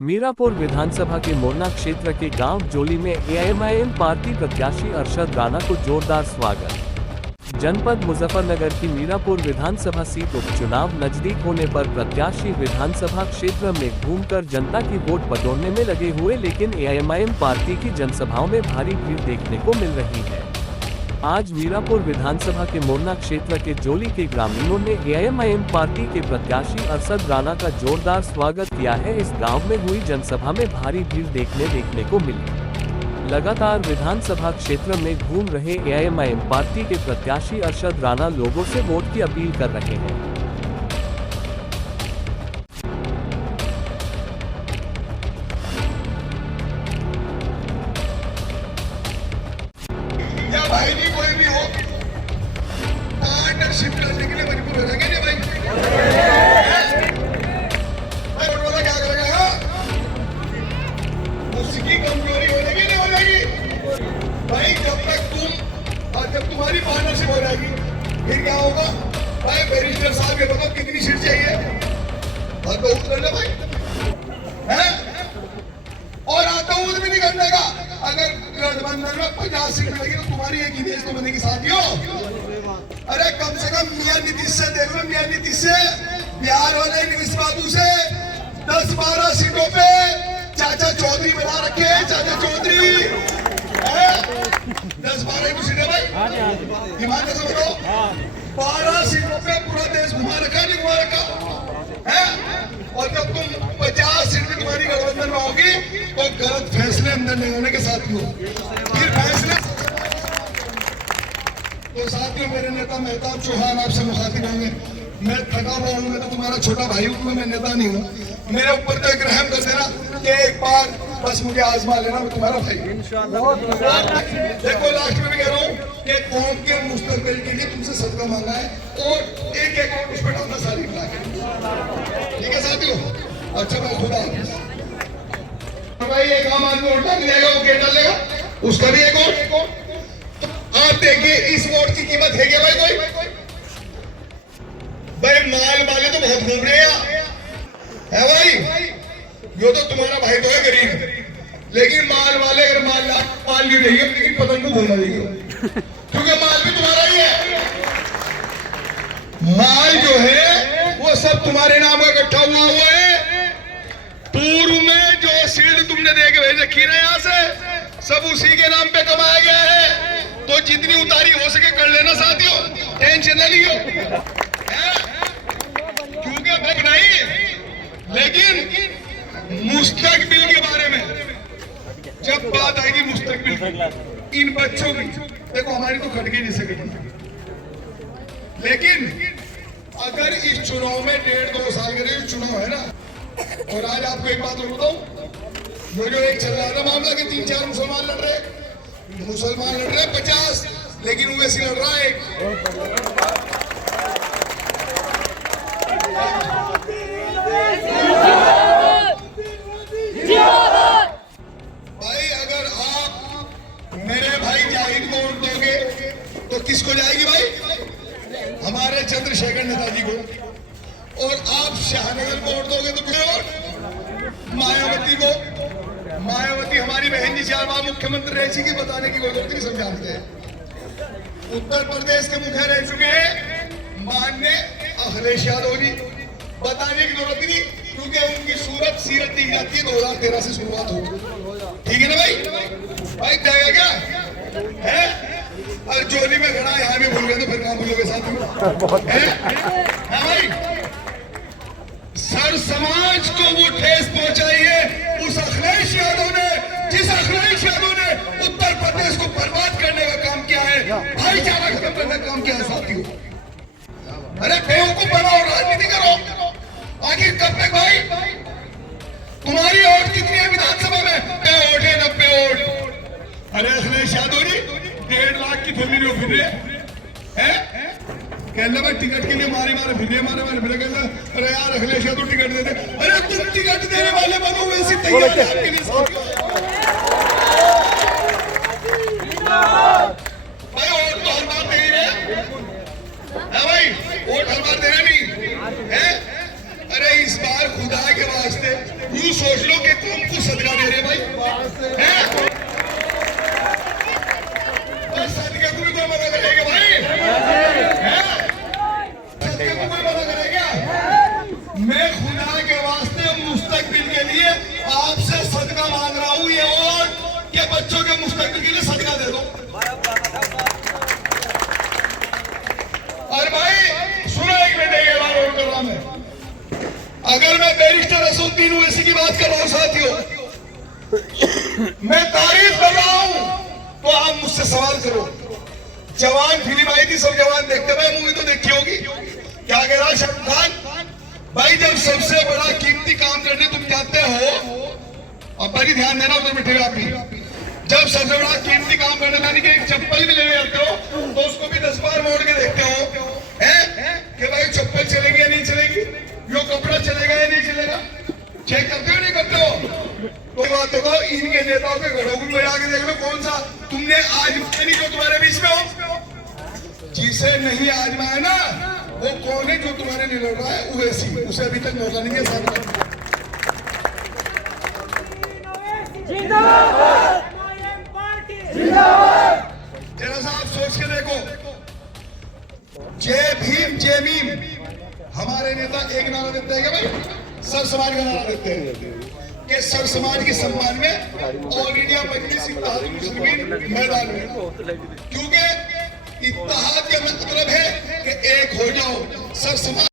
मीरापुर विधानसभा के मोरना क्षेत्र के गांव जोली में एआईएमआईएम पार्टी प्रत्याशी अरशद राणा को जोरदार स्वागत। जनपद मुजफ्फरनगर की मीरापुर विधानसभा सीट उपचुनाव नजदीक होने पर प्रत्याशी विधानसभा क्षेत्र में घूमकर जनता की वोट बटोरने में लगे हुए, लेकिन एआईएमआईएम पार्टी की जनसभाओं में भारी भीड़ देखने को मिल रही है। आज मीरापुर विधानसभा के मोरना क्षेत्र के जोली के ग्रामीणों ने एआईएमआईएम पार्टी के प्रत्याशी अरशद राणा का जोरदार स्वागत किया है। इस गांव में हुई जनसभा में भारी भीड़ देखने को मिली। लगातार विधानसभा क्षेत्र में घूम रहे एआईएमआईएम पार्टी के प्रत्याशी अरशद राणा लोगों से वोट की अपील कर रहे हैं। भाई नहीं कोई भी हो, पार्टनरशिप करने के लिए मजबूर हो जाएंगे नहीं भाई। बोला क्या करेगा, उसकी कमजोरी हो जाएगी नहीं हो जाएगी भाई। जब तक तुम और जब तुम्हारी पार्टनरशिप हो जाएगी फिर क्या होगा भाई। बैरिस्टर साहब ये बताओ कितनी सीट चाहिए और तो कर ले भाई है, और आतंक भी नहीं करने का। अगर गठबंधन में 50 सीट लगी तो तुम्हारी एक इमेज तो बनेगी साथियों। अरे कम से कम मियां नीतीश से देख लो, मियां नीतीश से, बिहार वाले नीतीश बाबू से 10-12 सीटों पे चाचा चौधरी बना रखे। चाचा चौधरी 10-12 सीटें भाई, हिमाचल से बताओ 12 सीटों पे पूरा देश घुमा रखा, नहीं घुमा रखा है। और जब तुम 50 सीट की तुम्हारी गठबंधन में होगी तो गलत फैसले अंदर नहीं होने के साथियों, फिर फैसले। तो साथियों मेरे नेता मेहताब चौहान आपसे मुखातिब होंगे। मैं थका हुआ हूँ, मैं तो तुम्हारा छोटा भाई हूँ, मैं नेता नहीं हूँ। मेरे ऊपर तो एक रहम कर देना कि एक बार बस मुझे आजमा लेना, मैं तुम्हारा भाई हूँ। देखो लास्ट में भी कह रहा हूँ कि कौम के मुस्तकबिल के लिए तुमसे सदका मांगा है और एक उस पर डालना सारी ठीक है साथियों। अच्छा मैं खुदा भाई एक आम आदमी वोट डाल देगा, वो क्या डालेगा उसका भी एक वोट। तो आप देखिए इस वोट की कीमत है क्या भाई कोई भाई। माल वाले तो बहुत घूम रहे हैं भाई। यो तो तुम्हारा भाई तो है गरीब, लेकिन माल वाले अगर माल नहीं रहेगी लेकिन पतंग को घूमना देगी, क्योंकि माल भी तुम्हारा ही है। माल जो है वो सब तुम्हारे नाम का इकट्ठा हुआ है। पूर्व में जो सील्ड तुमने दे के भेज रखी ना यहाँ से, सब उसी के नाम पे कमाया गया है। तो जितनी उतारी हो सके कर लेना साथियों, टेंशन न लियो, क्योंकि भग नहीं। लेकिन मुस्तकबिल के बारे में जब बात आएगी, मुस्तकबिल इन बच्चों की, देखो हमारी तो खट गई जैसे गई, लेकिन अगर इस चुनाव में 1.5-2 साल के चुनाव है ना, और आज आपको एक बात और बताऊं, जो एक चल रहा था मामला कि 3-4 मुसलमान लड़ रहे 50, लेकिन ओवैसी लड़ रहा है भाई। अगर आप मेरे भाई जाहिद को वोट दोगे तो किसको जाएगी भाई, हमारे चंद्रशेखर नेताजी को। और आप शाहनगर को वोट दोगे तो किसे वोट, मायावती को। मायावती हमारी बहन जी 4 बार मुख्यमंत्री रह चुकी, बताने की कोई जरूरत नहीं, सब जानते हैं। उत्तर प्रदेश के मुखिया रह चुके हैं माननीय अखिलेश यादव जी, बताने की जरूरत नहीं, क्योंकि उनकी सीरत दी जाती है 2013 से शुरुआत होगी। ठीक है ना भाई जाएगा क्या है। और जोली में खड़ा यहाँ भी भूल गए तो फिर कहाँ भूलोगे साथ है भाई। सर समाज को वो ठेस पहुंचाई है उस अखिलेश यादव ने, जिस अखिलेश यादव ने उत्तर प्रदेश को बर्बाद करने का काम किया है, भाईचारा खत्म करने का काम किया है साथियों। अरे बेवकूफ बनाओ, राजनीति करो, आखिर कब तक भाई। तुम्हारी वोट कितनी है विधानसभा में, 90 है 90 वोट। अरे अखिलेश यादव जी 1.5 लाख की फैमिली में फिर रहे हैं, कहने भाई टिकट के लिए मारे फिर कहना अरे यार अखिलेश यादव टिकट दे दे। अरे तुम टिकट देने वाले बनो, वैसी तैयार है आपके लिए भाई। वोट तो हर बार दे रहे हैं भाई, वोट हर बार दे रहे नहीं है। अरे इस बार खुदा के वास्ते यूं सोच लो कि कौन को सदका दे रहे भाई हैं? बस सदके को भी कोई मना करेगा भाई हैं? सदके को कोई मना करेगा? मैं खुदा के वास्ते मुस्तकबिल के लिए आपसे सदका मांग रहा हूँ, ये वोट के बच्चों के मुस्तकबिल के लिए सदका दे दो। और भाई सुनो एक मिनट, ये बात और कर रहा मैं, अगर मैं बैरिस्टर असदुद्दीन ओवैसी की बात कर रहा हूं साथियों, मैं तारीफ कर रहा हूं, तो आप मुझसे सवाल करो। जवान फिल्म आई थी, सब जवान देखते भाई, मूवी तो देखी होगी। क्या कह रहा शाहरुख खान भाई, जब सबसे बड़ा कीमती काम करने तुम जाते हो, और बड़ी ध्यान देना उधर बैठेगा आप भी, जब सबसे बड़ा कीमती काम करने यानी कि एक चप्पल भी लेने जाते हो, तो उसको भी 10 बार मोड़ के देखते हो हैं कि भाई चप्पल चलेगी या नहीं चलेगी, यो कपड़ा चलेगा या नहीं चलेगा, चेक करते हो नहीं करते हो? तो बात होगा इनके नेताओं के घरों में आके देख लो, कौन सा तुमने आजमाया नहीं जो तुम्हारे बीच में हो। जिसे नहीं आजमाया ना, वो कौन है जो तुम्हारे लिए लड़ रहा है? ओवैसी, उसे अभी तक मौका नहीं है। जरा सा आप सोच के देखो, जय भीम जय भीम, हमारे नेता एक नारा देते हैं क्या भाई? सर समाज का नारा देते हैं कि सर समाज के सम्मान में ऑल इंडिया मजलिस इत्तेहाद मुस्लिमीन मैदान में, क्योंकि इत्तेहाद का मतलब है कि एक हो जाओ। सर समाज